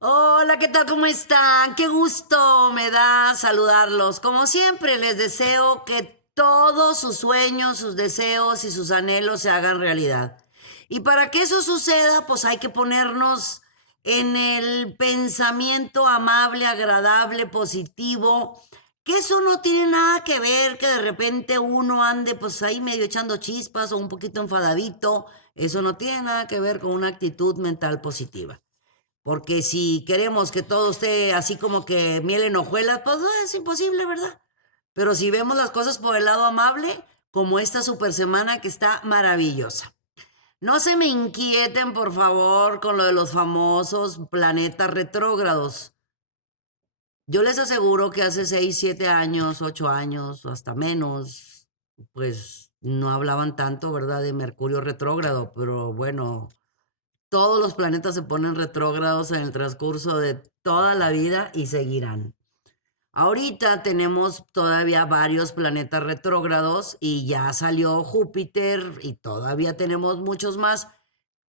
Hola, ¿qué tal? ¿Cómo están? Qué gusto me da saludarlos. Como siempre, les deseo que todos sus sueños, sus deseos y sus anhelos se hagan realidad. Y para que eso suceda, pues hay que ponernos en el pensamiento amable, agradable, positivo, que eso no tiene nada que ver que de repente uno ande pues ahí medio echando chispas o un poquito enfadadito. Eso no tiene nada que ver con una actitud mental positiva. Porque si queremos que todo esté así como que miel en hojuelas, pues no, es imposible, ¿verdad? Pero si vemos las cosas por el lado amable, como esta super semana que está maravillosa. No se me inquieten, por favor, con lo de los famosos planetas retrógrados. Yo les aseguro que hace 6, 7 años, 8 años, o hasta menos, pues no hablaban tanto, ¿verdad?, de Mercurio retrógrado, pero bueno, todos los planetas se ponen retrógrados en el transcurso de toda la vida y seguirán. Ahorita tenemos todavía varios planetas retrógrados y ya salió Júpiter y todavía tenemos muchos más.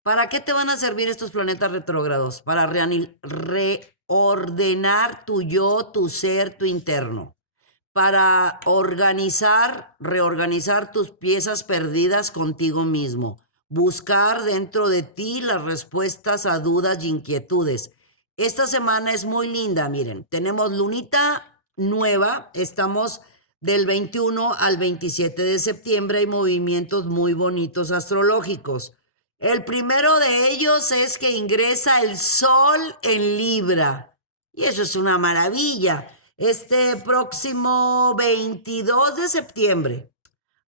¿Para qué te van a servir estos planetas retrógrados? Para reordenar tu yo, tu ser, tu interno. Para reorganizar tus piezas perdidas contigo mismo. Buscar dentro de ti las respuestas a dudas y inquietudes. Esta semana es muy linda, miren. Tenemos lunita nueva, estamos del 21 al 27 de septiembre, hay movimientos muy bonitos astrológicos. El primero de ellos es que ingresa el Sol en Libra. Y eso es una maravilla. Este próximo 22 de septiembre,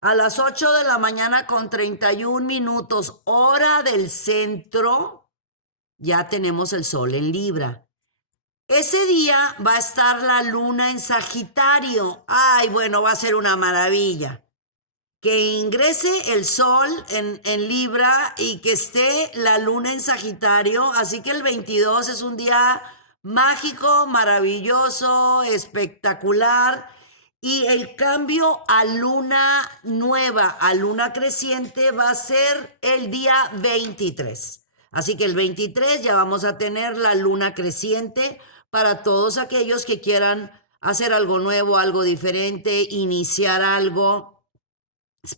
a las 8 de la mañana con 31 minutos, hora del centro, ya tenemos el Sol en Libra. Ese día va a estar la luna en Sagitario. Ay, bueno, va a ser una maravilla que ingrese el sol en Libra y que esté la luna en Sagitario. Así que el 22 es un día mágico, maravilloso, espectacular. Y el cambio a luna nueva, a luna creciente, va a ser el día 23. Así que el 23 ya vamos a tener la luna creciente para todos aquellos que quieran hacer algo nuevo, algo diferente, iniciar algo.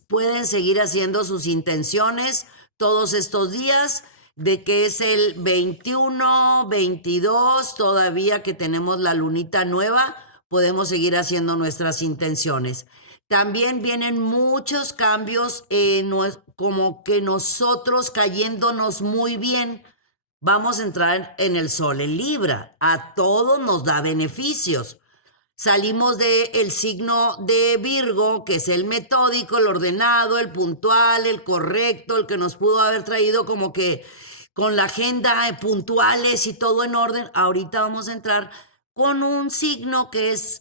Pueden seguir haciendo sus intenciones todos estos días, de que es el 21, 22, todavía que tenemos la lunita nueva, podemos seguir haciendo nuestras intenciones. También vienen muchos cambios, como que nosotros cayéndonos muy bien, vamos a entrar en el sol en Libra. A todos nos da beneficios. Salimos del signo de Virgo, que es el metódico, el ordenado, el puntual, el correcto, el que nos pudo haber traído como que con la agenda puntuales y todo en orden. Ahorita vamos a entrar con un signo que es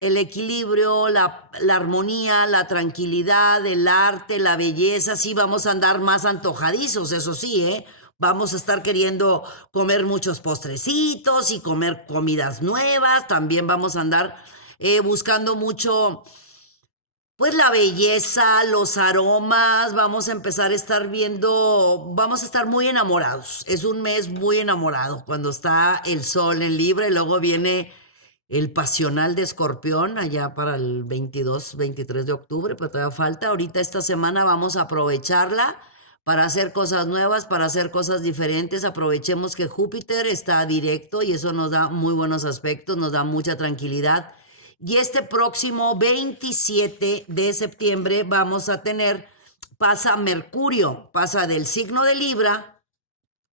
el equilibrio, la armonía, la tranquilidad, el arte, la belleza. Sí, vamos a andar más antojadizos, eso sí, ¿eh? Vamos a estar queriendo comer muchos postrecitos y comer comidas nuevas. También vamos a andar buscando mucho, pues la belleza, los aromas. Vamos a empezar a estar viendo, vamos a estar muy enamorados. Es un mes muy enamorado cuando está el sol en Libra y luego viene el pasional de Escorpión allá para el 22, 23 de octubre, pero todavía falta. Ahorita esta semana vamos a aprovecharla para hacer cosas nuevas, para hacer cosas diferentes. Aprovechemos que Júpiter está directo y eso nos da muy buenos aspectos, nos da mucha tranquilidad. Y este próximo 27 de septiembre vamos a tener, pasa Mercurio, pasa del signo de Libra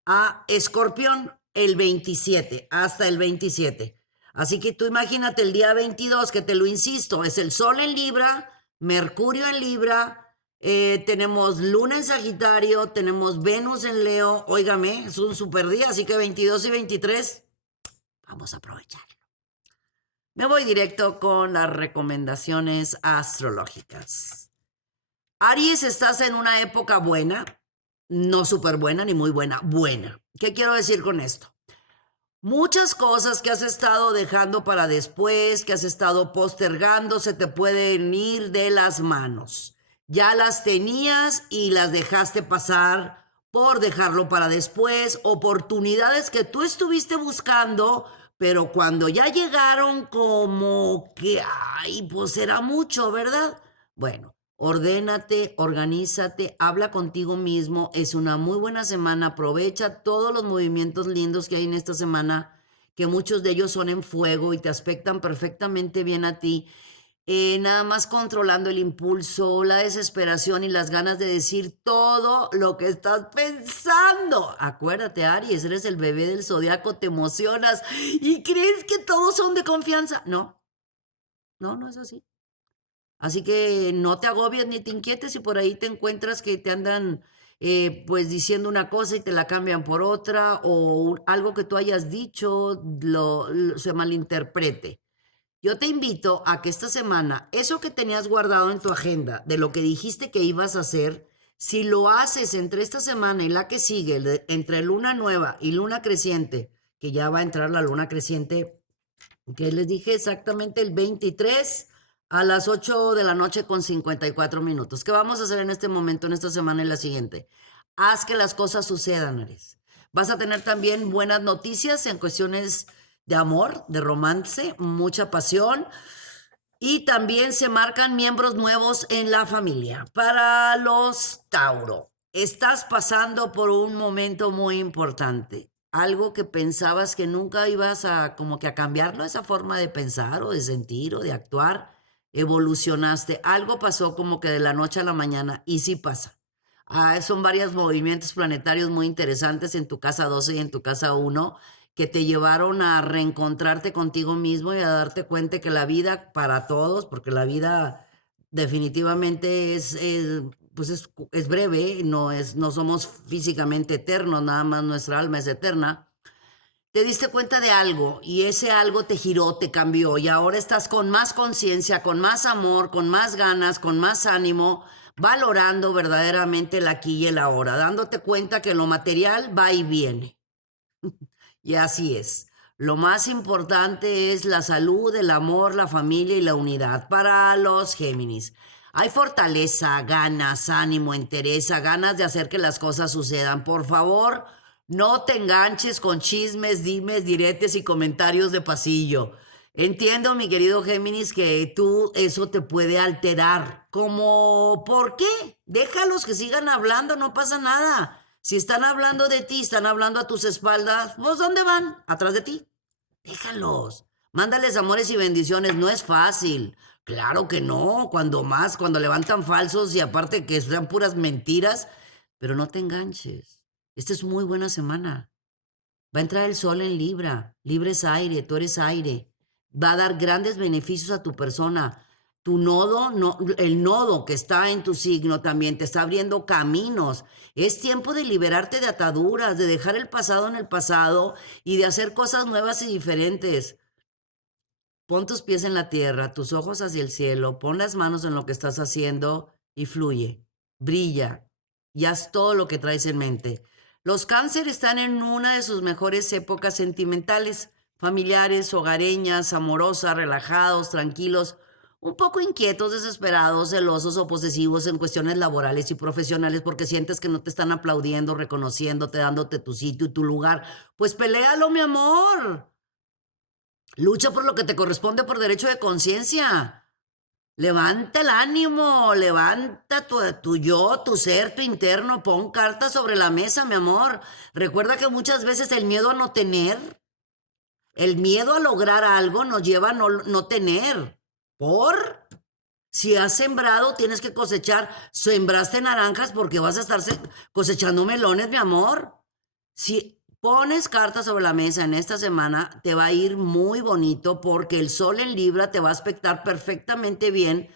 a Escorpión el 27, hasta el 27. Así que tú imagínate el día 22, que te lo insisto, es el Sol en Libra, Mercurio en Libra, tenemos Luna en Sagitario, tenemos Venus en Leo. Óigame, es un super día, así que 22 y 23, vamos a aprovechar. Me voy directo con las recomendaciones astrológicas. Aries, estás en una época buena, no súper buena ni muy buena, buena. ¿Qué quiero decir con esto? Muchas cosas que has estado dejando para después, que has estado postergando, se te pueden ir de las manos. Ya las tenías y las dejaste pasar por dejarlo para después, oportunidades que tú estuviste buscando, pero cuando ya llegaron como que, ay, pues era mucho, ¿verdad? Bueno, ordénate, organízate, habla contigo mismo, es una muy buena semana, aprovecha todos los movimientos lindos que hay en esta semana, que muchos de ellos son en fuego y te aspectan perfectamente bien a ti, nada más controlando el impulso, la desesperación y las ganas de decir todo lo que estás pensando. Acuérdate, Aries, eres el bebé del zodiaco, te emocionas y crees que todos son de confianza. No, no, no es así. Así que no te agobies ni te inquietes si por ahí te encuentras que te andan pues diciendo una cosa y te la cambian por otra o algo que tú hayas dicho se malinterprete. Yo te invito a que esta semana, eso que tenías guardado en tu agenda, de lo que dijiste que ibas a hacer, si lo haces entre esta semana y la que sigue, entre luna nueva y luna creciente, que ya va a entrar la luna creciente, que les dije exactamente el 23 a las 8 de la noche con 54 minutos. ¿Qué vamos a hacer en este momento, en esta semana y la siguiente? Haz que las cosas sucedan, Aries. Vas a tener también buenas noticias en cuestiones de amor, de romance, mucha pasión. Y también se marcan miembros nuevos en la familia. Para los Tauro, estás pasando por un momento muy importante. Algo que pensabas que nunca ibas a como que a cambiarlo, esa forma de pensar o de sentir o de actuar, evolucionaste. Algo pasó como que de la noche a la mañana y sí pasa. Son varios movimientos planetarios muy interesantes en tu casa 12 y en tu casa uno que te llevaron a reencontrarte contigo mismo y a darte cuenta que la vida para todos, porque la vida definitivamente pues es breve, no somos físicamente eternos, nada más nuestra alma es eterna. Te diste cuenta de algo y ese algo te giró, te cambió y ahora estás con más conciencia, con más amor, con más ganas, con más ánimo, valorando verdaderamente el aquí y el ahora, dándote cuenta que lo material va y viene. Y así es. Lo más importante es la salud, el amor, la familia y la unidad. Para los Géminis, hay fortaleza, ganas, ánimo, entereza, ganas de hacer que las cosas sucedan. Por favor, no te enganches con chismes, dimes, diretes y comentarios de pasillo. Entiendo, mi querido Géminis, que tú eso te puede alterar. ¿Cómo? ¿Por qué? Déjalos que sigan hablando, no pasa nada. Si están hablando de ti, están hablando a tus espaldas, ¿vos dónde van? Atrás de ti. Déjalos. Mándales amores y bendiciones. No es fácil. Claro que no. Cuando levantan falsos y aparte que sean puras mentiras. Pero no te enganches. Esta es muy buena semana. Va a entrar el sol en Libra. Libra es aire, tú eres aire. Va a dar grandes beneficios a tu persona. Tu nodo, no, el nodo que está en tu signo también te está abriendo caminos. Es tiempo de liberarte de ataduras, de dejar el pasado en el pasado y de hacer cosas nuevas y diferentes. Pon tus pies en la tierra, tus ojos hacia el cielo, pon las manos en lo que estás haciendo y fluye, brilla y haz todo lo que traes en mente. Los cáncer están en una de sus mejores épocas sentimentales, familiares, hogareñas, amorosas, relajados, tranquilos, un poco inquietos, desesperados, celosos o posesivos en cuestiones laborales y profesionales porque sientes que no te están aplaudiendo, reconociéndote, dándote tu sitio y tu lugar. Pues peléalo, mi amor. Lucha por lo que te corresponde por derecho de conciencia. Levanta el ánimo, levanta tu yo, tu ser, tu interno, pon cartas sobre la mesa, mi amor. Recuerda que muchas veces el miedo a no tener, el miedo a lograr algo nos lleva a no tener. ¿Por? Si has sembrado, tienes que cosechar. Sembraste naranjas porque vas a estar cosechando melones, mi amor. Si pones cartas sobre la mesa en esta semana, te va a ir muy bonito porque el sol en Libra te va a aspectar perfectamente bien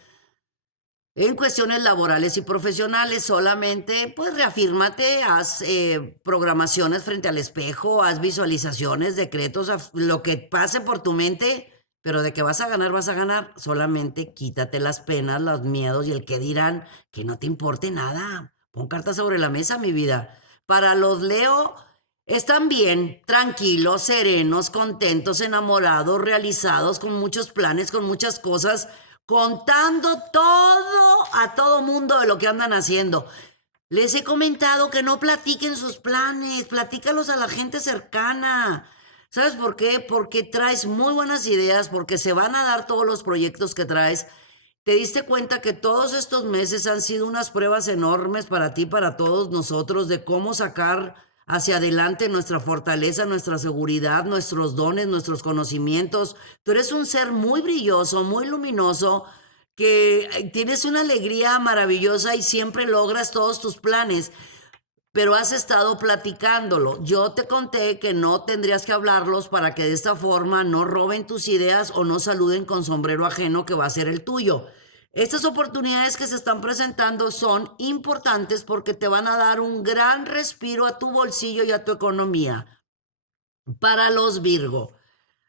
en cuestiones laborales y profesionales. Solamente, pues, reafírmate, haz programaciones frente al espejo, haz visualizaciones, decretos, lo que pase por tu mente, pero de que vas a ganar, vas a ganar. Solamente quítate las penas, los miedos y el que dirán, que no te importe nada. Pon cartas sobre la mesa, mi vida. Para los Leo, están bien, tranquilos, serenos, contentos, enamorados, realizados, con muchos planes, con muchas cosas, contando todo a todo mundo de lo que andan haciendo. Les he comentado que no platiquen sus planes, platícalos a la gente cercana. ¿Sabes por qué? Porque traes muy buenas ideas, porque se van a dar todos los proyectos que traes. ¿Te diste cuenta que todos estos meses han sido unas pruebas enormes para ti, para todos nosotros, de cómo sacar hacia adelante nuestra fortaleza, nuestra seguridad, nuestros dones, nuestros conocimientos? Tú eres un ser muy brilloso, muy luminoso, que tienes una alegría maravillosa y siempre logras todos tus planes, pero has estado platicándolo. Yo te conté que no tendrías que hablarlos para que de esta forma no roben tus ideas o no saluden con sombrero ajeno que va a ser el tuyo. Estas oportunidades que se están presentando son importantes porque te van a dar un gran respiro a tu bolsillo y a tu economía. Para los Virgo,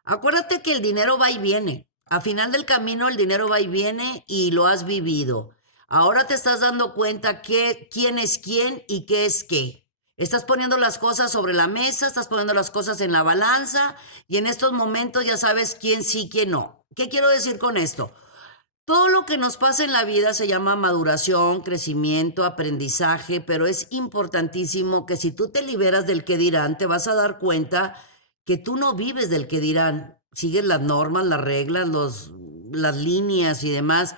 acuérdate que el dinero va y viene. A final del camino el dinero va y viene y lo has vivido. Ahora te estás dando cuenta que quién es quién y qué es qué. Estás poniendo las cosas sobre la mesa, estás poniendo las cosas en la balanza y en estos momentos ya sabes quién sí, quién no. ¿Qué quiero decir con esto? Todo lo que nos pasa en la vida se llama maduración, crecimiento, aprendizaje, pero es importantísimo que si tú te liberas del que dirán, te vas a dar cuenta que tú no vives del que dirán. Sigues las normas, las reglas, las líneas y demás,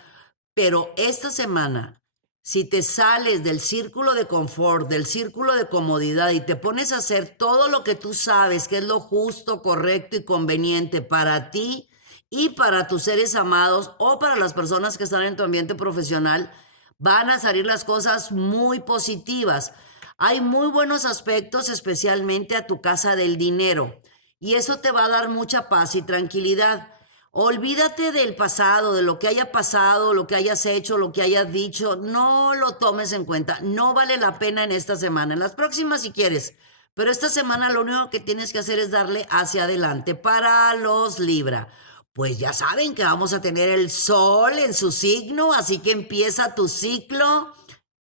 pero esta semana, si te sales del círculo de confort, del círculo de comodidad y te pones a hacer todo lo que tú sabes que es lo justo, correcto y conveniente para ti, y para tus seres amados o para las personas que están en tu ambiente profesional, van a salir las cosas muy positivas. Hay muy buenos aspectos, especialmente a tu casa del dinero, y eso te va a dar mucha paz y tranquilidad. Olvídate del pasado, de lo que haya pasado, lo que hayas hecho, lo que hayas dicho. No lo tomes en cuenta. No vale la pena en esta semana. En las próximas si quieres. Pero esta semana lo único que tienes que hacer es darle hacia adelante. Para los Libra, pues ya saben que vamos a tener el sol en su signo, así que empieza tu ciclo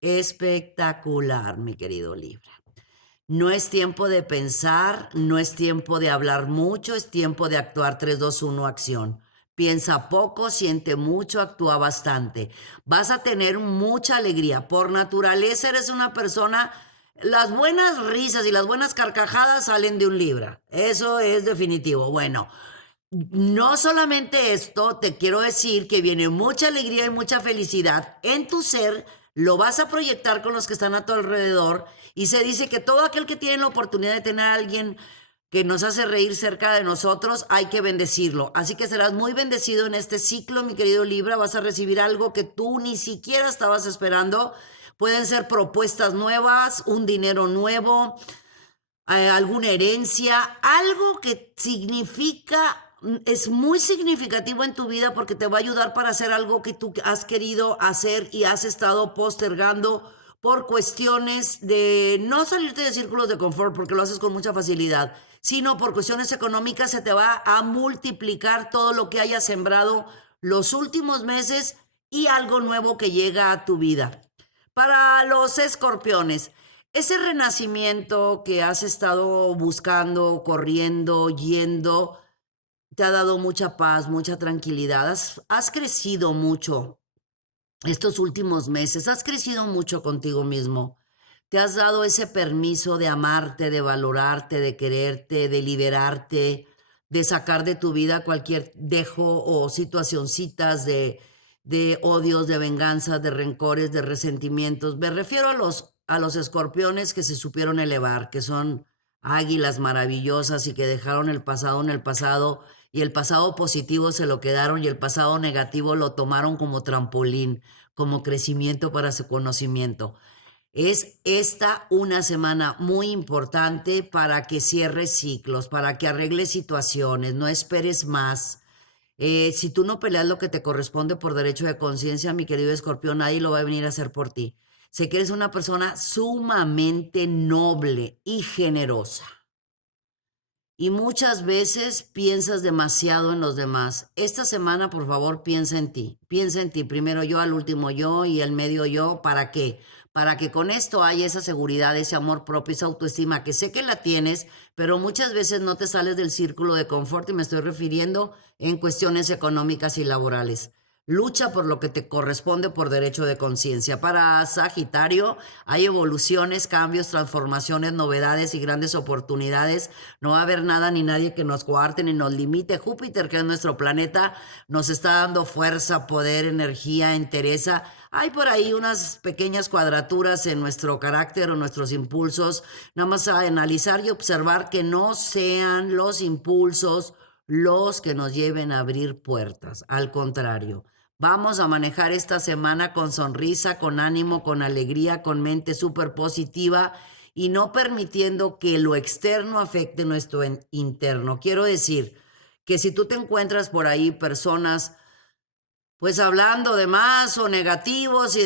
espectacular, mi querido Libra. No es tiempo de pensar, no es tiempo de hablar mucho, es tiempo de actuar. 3, 2, 1, acción. Piensa poco, siente mucho, actúa bastante. Vas a tener mucha alegría. Por naturaleza eres una persona, las buenas risas y las buenas carcajadas salen de un Libra. Eso es definitivo. Bueno, no solamente esto, te quiero decir que viene mucha alegría y mucha felicidad en tu ser, lo vas a proyectar con los que están a tu alrededor y se dice que todo aquel que tiene la oportunidad de tener a alguien que nos hace reír cerca de nosotros, hay que bendecirlo. Así que serás muy bendecido en este ciclo, mi querido Libra, vas a recibir algo que tú ni siquiera estabas esperando. Pueden ser propuestas nuevas, un dinero nuevo, alguna herencia, algo que significa, es muy significativo en tu vida porque te va a ayudar para hacer algo que tú has querido hacer y has estado postergando por cuestiones de no salirte de círculos de confort porque lo haces con mucha facilidad, sino por cuestiones económicas se te va a multiplicar todo lo que hayas sembrado los últimos meses y algo nuevo que llega a tu vida. Para los escorpiones, ese renacimiento que has estado buscando, corriendo, yendo, te ha dado mucha paz, mucha tranquilidad. Has crecido mucho estos últimos meses, has crecido mucho contigo mismo. Te has dado ese permiso de amarte, de valorarte, de quererte, de liberarte, de sacar de tu vida cualquier dejo o situacioncitas de odios, de venganzas, de rencores, de resentimientos. Me refiero a los escorpiones que se supieron elevar, que son águilas maravillosas y que dejaron el pasado en el pasado y el pasado positivo se lo quedaron y el pasado negativo lo tomaron como trampolín, como crecimiento para su conocimiento. Es esta una semana muy importante para que cierres ciclos, para que arregles situaciones, no esperes más. Si tú no peleas lo que te corresponde por derecho de conciencia, mi querido escorpión, nadie lo va a venir a hacer por ti. Sé que eres una persona sumamente noble y generosa. Y muchas veces piensas demasiado en los demás. Esta semana, por favor, piensa en ti. Piensa en ti. Primero yo, al último yo y el medio yo. ¿Para qué? Para que con esto haya esa seguridad, ese amor propio, esa autoestima, que sé que la tienes, pero muchas veces no te sales del círculo de confort y me estoy refiriendo en cuestiones económicas y laborales. Lucha por lo que te corresponde por derecho de conciencia. Para Sagitario hay evoluciones, cambios, transformaciones, novedades y grandes oportunidades. No va a haber nada ni nadie que nos coarte ni nos limite. Júpiter, que es nuestro planeta, nos está dando fuerza, poder, energía, entereza. Hay por ahí unas pequeñas cuadraturas en nuestro carácter o nuestros impulsos. Nada más a analizar y observar que no sean los impulsos los que nos lleven a abrir puertas. Al contrario. Vamos a manejar esta semana con sonrisa, con ánimo, con alegría, con mente súper positiva y no permitiendo que lo externo afecte nuestro interno. Quiero decir que si tú te encuentras por ahí personas pues hablando de más o negativos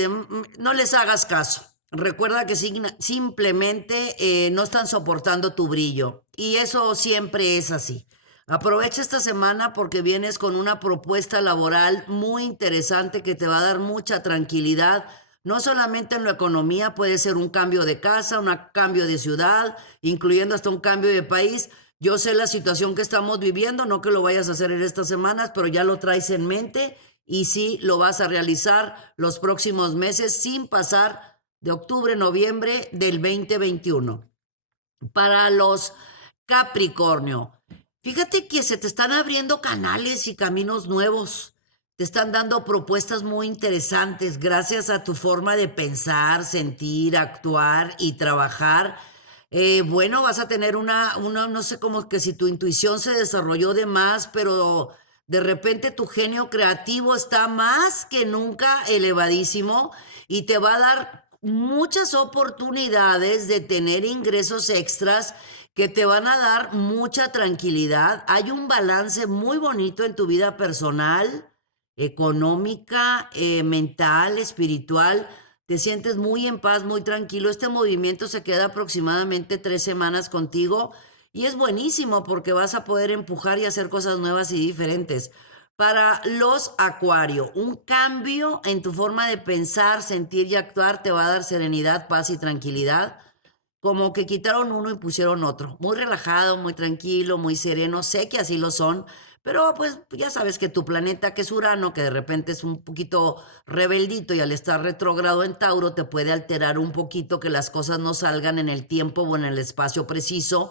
no les hagas caso. Recuerda que simplemente no están soportando tu brillo y eso siempre es así. Aprovecha esta semana porque vienes con una propuesta laboral muy interesante que te va a dar mucha tranquilidad. No solamente en la economía, puede ser un cambio de casa, un cambio de ciudad, incluyendo hasta un cambio de país. Yo sé la situación que estamos viviendo, no que lo vayas a hacer en estas semanas, pero ya lo traes en mente y sí lo vas a realizar los próximos meses sin pasar de octubre, noviembre del 2021. Para los Capricornio, fíjate que se te están abriendo canales y caminos nuevos. Te están dando propuestas muy interesantes gracias a tu forma de pensar, sentir, actuar y trabajar. Bueno, vas a tener no sé, como que si tu intuición se desarrolló de más, pero de repente tu genio creativo está más que nunca elevadísimo y te va a dar muchas oportunidades de tener ingresos extras que te van a dar mucha tranquilidad. Hay un balance muy bonito en tu vida personal, económica, mental, espiritual. Te sientes muy en paz, muy tranquilo. Este movimiento se queda aproximadamente 3 semanas contigo y es buenísimo porque vas a poder empujar y hacer cosas nuevas y diferentes. Para los Acuario, un cambio en tu forma de pensar, sentir y actuar te va a dar serenidad, paz y tranquilidad. Como que quitaron uno y pusieron otro. Muy relajado, muy tranquilo, muy sereno. Sé que así lo son, pero pues ya sabes que tu planeta, que es Urano, que de repente es un poquito rebeldito y al estar retrógrado en Tauro te puede alterar un poquito que las cosas no salgan en el tiempo o en el espacio preciso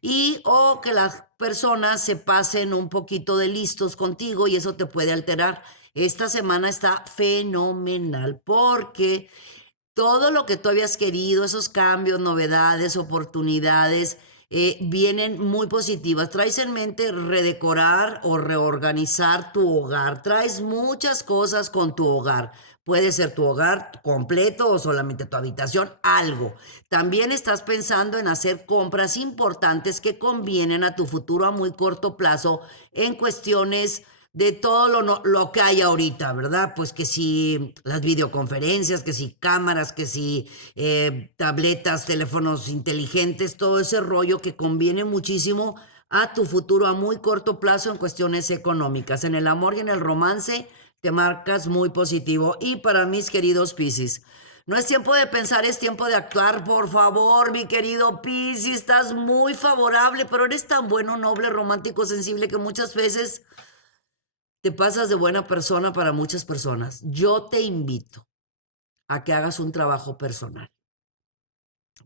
y o que las personas se pasen un poquito de listos contigo y eso te puede alterar. Esta semana está fenomenal porque todo lo que tú habías querido, esos cambios, novedades, oportunidades, vienen muy positivas. Traes en mente redecorar o reorganizar tu hogar. Traes muchas cosas con tu hogar. Puede ser tu hogar completo o solamente tu habitación, algo. También estás pensando en hacer compras importantes que convienen a tu futuro a muy corto plazo en cuestiones de todo lo que hay ahorita, ¿verdad? Pues que si las videoconferencias, que si cámaras, que si tabletas, teléfonos inteligentes, todo ese rollo que conviene muchísimo a tu futuro a muy corto plazo en cuestiones económicas. En el amor y en el romance te marcas muy positivo. Y para mis queridos Piscis, no es tiempo de pensar, es tiempo de actuar, por favor, mi querido Piscis, estás muy favorable, pero eres tan bueno, noble, romántico, sensible que muchas veces te pasas de buena persona para muchas personas. Yo te invito a que hagas un trabajo personal.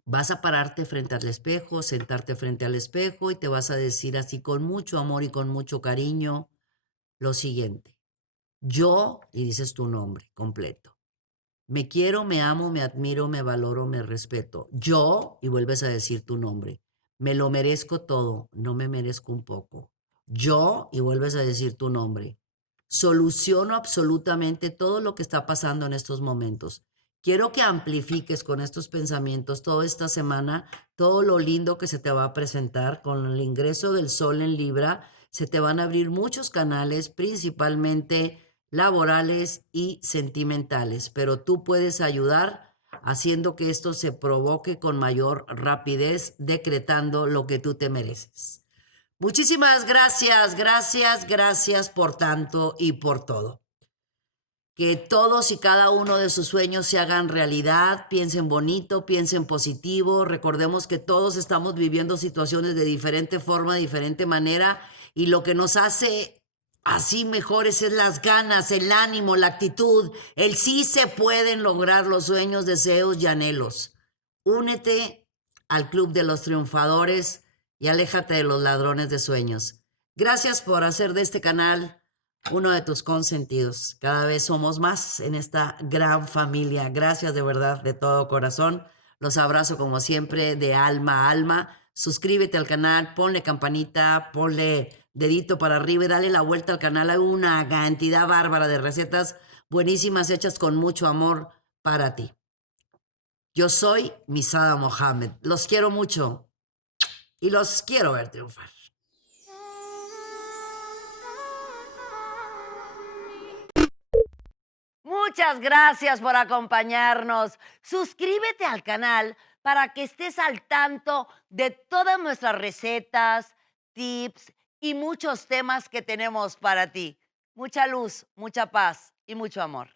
Vas a pararte frente al espejo, sentarte frente al espejo y te vas a decir así con mucho amor y con mucho cariño lo siguiente. Yo, y dices tu nombre completo. Me quiero, me amo, me admiro, me valoro, me respeto. Yo, y vuelves a decir tu nombre. Me lo merezco todo, no me merezco un poco. Yo, y vuelves a decir tu nombre. Soluciono absolutamente todo lo que está pasando en estos momentos. Quiero que amplifiques con estos pensamientos toda esta semana todo lo lindo que se te va a presentar con el ingreso del sol en Libra. Se te van a abrir muchos canales, principalmente laborales y sentimentales, pero tú puedes ayudar haciendo que esto se provoque con mayor rapidez, decretando lo que tú te mereces. Muchísimas gracias, gracias, gracias por tanto y por todo. Que todos y cada uno de sus sueños se hagan realidad, piensen bonito, piensen positivo, recordemos que todos estamos viviendo situaciones de diferente forma, de diferente manera y lo que nos hace Así mejores es las ganas, el ánimo, la actitud, el sí se pueden lograr los sueños, deseos y anhelos. Únete al Club de los Triunfadores y aléjate de los ladrones de sueños. Gracias por hacer de este canal uno de tus consentidos. Cada vez somos más en esta gran familia. Gracias de verdad, de todo corazón. Los abrazo como siempre, de alma a alma. Suscríbete al canal, ponle campanita, ponle dedito para arriba y dale la vuelta al canal. Hay una cantidad bárbara de recetas buenísimas hechas con mucho amor para ti. Yo soy Misada Mohamed. Los quiero mucho y los quiero ver triunfar. Muchas gracias por acompañarnos. Suscríbete al canal para que estés al tanto de todas nuestras recetas, tips y muchos temas que tenemos para ti. Mucha luz, mucha paz y mucho amor.